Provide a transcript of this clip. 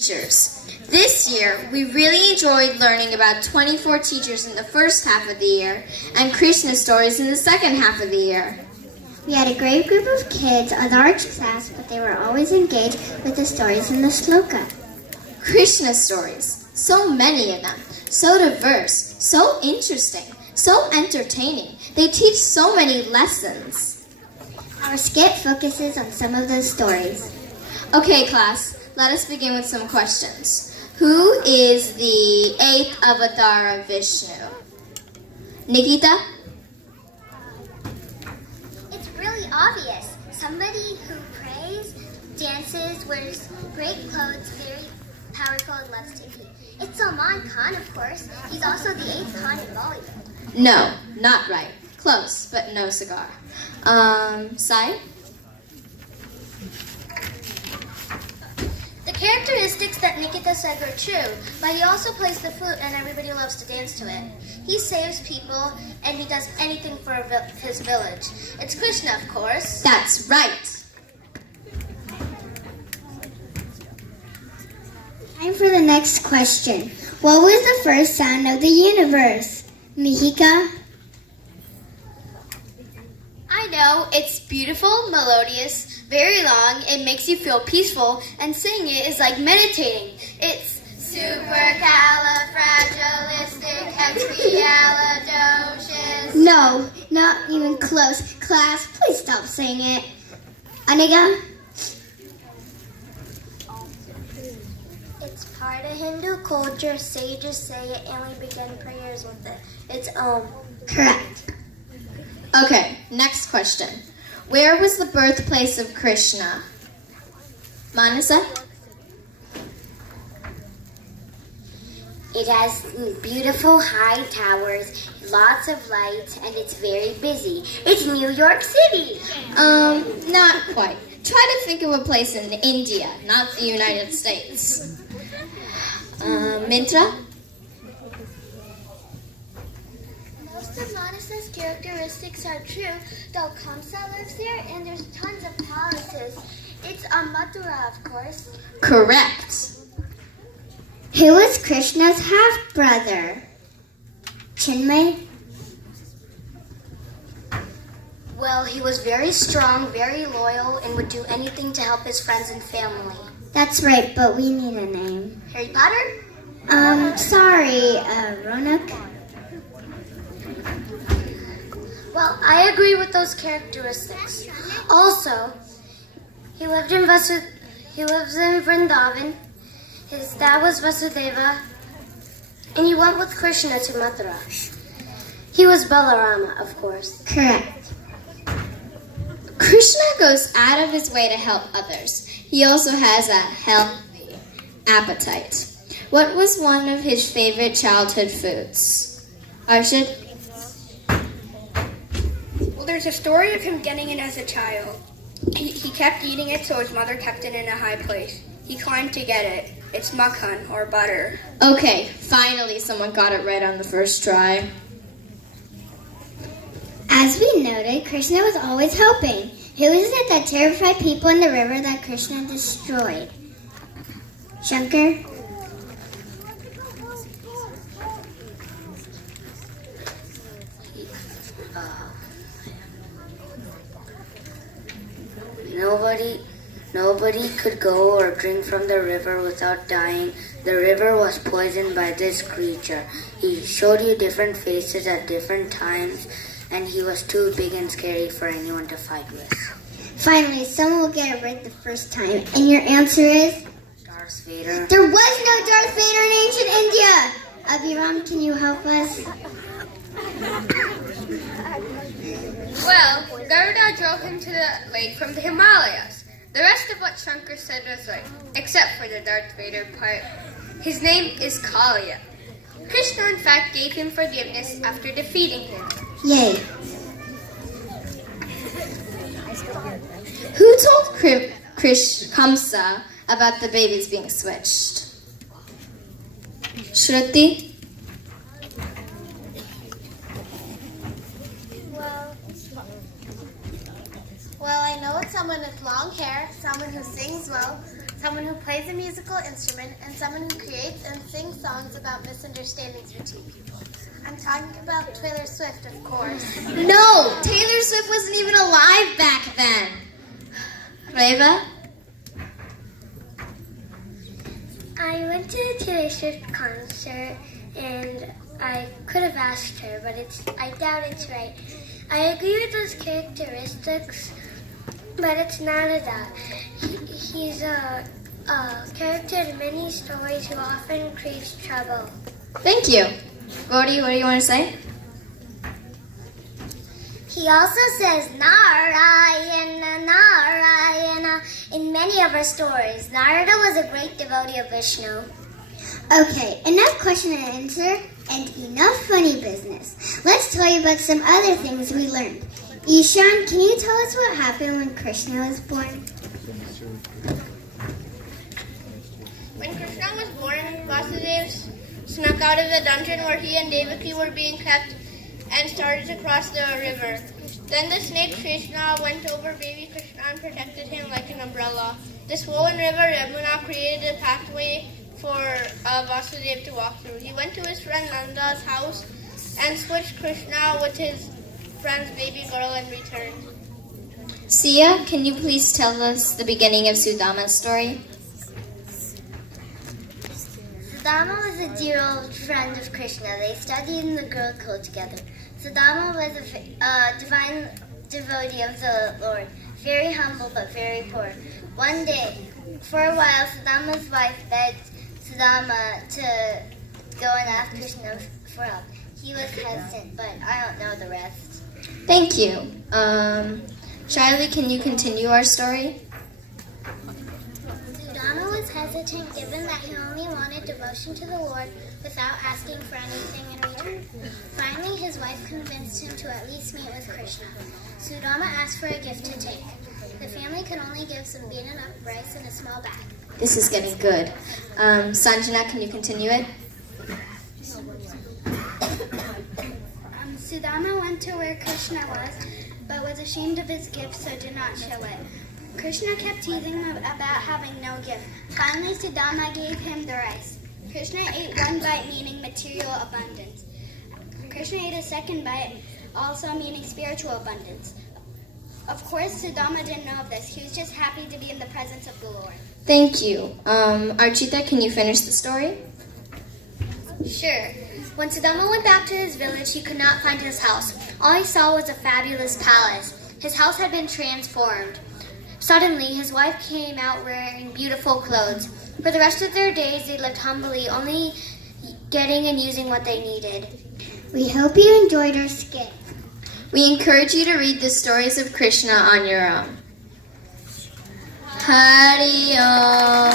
Teachers. This year, we really enjoyed learning about 24 teachers in the first half of the year and Krishna stories in the second half of the year. We had a great group of kids, a large class, but they were always engaged with the stories in the shloka. Krishna stories, so many of them, so diverse, so interesting, so entertaining. They teach so many lessons. Our skit focuses on some of those stories. Okay, class, let us begin with some questions. Who is the 8th avatar of Vishnu? Nikita? It's really obvious. Somebody who prays, dances, wears great clothes, very powerful, and loves to eat. It's Salman Khan, of course. He's also the 8th Khan in Bollywood. No, not right. Close, but no cigar. Sai? The characteristics that Nikita said were true, but he also plays the flute and everybody loves to dance to it. He saves people and he does anything for his village. It's Krishna, of course. That's right. Time for the next question. What was the first sound of the universe? Mihika? I know, it's beautiful, melodious, very long, it makes you feel peaceful, and singing it is like meditating. It's supercalifragilisticexpialidocious. No, not even close. Class, please stop saying it. Aniga? It's part of Hindu culture, sages say it, and we begin prayers with it. It's Correct. Okay, next question. Where was the birthplace of Krishna? Manasa? It has beautiful high towers, lots of lights, and it's very busy. It's New York City. Not quite. Try to think of a place in India, not the United States. Mintra? Most of Manasa's characteristics are true, though Kamsa lives there and there's tons of palaces. It's Mathura, of course. Correct. Who was Krishna's half-brother? Chinmay? Well, he was very strong, very loyal, and would do anything to help his friends and family. That's right, but we need a name. Harry Potter? Sorry, Ronak? Well, I agree with those characteristics. Also, he lived in Vrindavan. His dad was Vasudeva, and he went with Krishna to Mathura. He was Balarama, of course. Correct. Krishna goes out of his way to help others. He also has a healthy appetite. What was one of his favorite childhood foods? Arshad? Well, there's a story of him getting it as a child. He kept eating it, so his mother kept it in a high place. He climbed to get it. It's makhan, or butter. Okay, finally someone got it right on the first try. As we noted, Krishna was always helping. Who is it that terrified people in the river that Krishna destroyed? Shankar? Nobody could go or drink from the river without dying. The river was poisoned by this creature. He showed you different faces at different times, and he was too big and scary for anyone to fight with. Finally, someone will get it right the first time. And your answer is? Darth Vader. There was no Darth Vader in ancient India! Abhiram, can you help us? Well, Garuda drove him to the lake from the Himalayas. The rest of what Shankar said was right, except for the Darth Vader part. His name is Kaliya. Krishna, in fact, gave him forgiveness after defeating him. Yay. Who told Kamsa about the babies being switched? Shruti? Well, I know it's someone with long hair, someone who sings well, someone who plays a musical instrument, and someone who creates and sings songs about misunderstandings between people. I'm talking about Taylor Swift, of course. No, Taylor Swift wasn't even alive back then. Reva? I went to a Taylor Swift concert and I could have asked her, but I doubt it's right. I agree with those characteristics, but it's not a doubt. He's a character in many stories who often creates trouble. Thank you. Gordy, what do you want to say? He also says Narayana, Narayana in many of her stories. Narada was a great devotee of Vishnu. Okay, enough question and answer and enough funny business. Let's tell you about some other things we learned. Ishan, can you tell us what happened when Krishna was born? When Krishna was born, Vasudeva snuck out of the dungeon where he and Devaki were being kept and started to cross the river. Then the snake Krishna went over baby Krishna and protected him like an umbrella. The swollen river Yamuna created a pathway for Vasudeva to walk through. He went to his friend Nanda's house and switched Krishna with his friend's baby girl and returned. Sia, can you please tell us the beginning of Sudama's story? Sudama was a dear old friend of Krishna. They studied in the girl code together. Sudama was a divine devotee of the Lord, very humble but very poor. One day, for a while, Sudama's wife begged Sudama to go and ask Krishna for help. He was hesitant, but I don't know the rest. Thank you. Charlie, can you continue our story? Sudama was hesitant given that he only wanted devotion to the Lord without asking for anything in return. Finally, his wife convinced him to at least meet with Krishna. Sudama asked for a gift to take. The family could only give some beaten up rice in a small bag. This is getting good. Sanjana, can you continue it? Sudama went to where Krishna was, but was ashamed of his gift, so did not show it. Krishna kept teasing him about having no gift. Finally, Sudama gave him the rice. Krishna ate one bite, meaning material abundance. Krishna ate a second bite, also meaning spiritual abundance. Of course, Sudama didn't know of this. He was just happy to be in the presence of the Lord. Thank you. Archita, can you finish the story? Sure. When Sudama went back to his village, he could not find his house. All he saw was a fabulous palace. His house had been transformed. Suddenly, his wife came out wearing beautiful clothes. For the rest of their days, they lived humbly, only getting and using what they needed. We hope you enjoyed our skit. We encourage you to read the stories of Krishna on your own. Hari Om.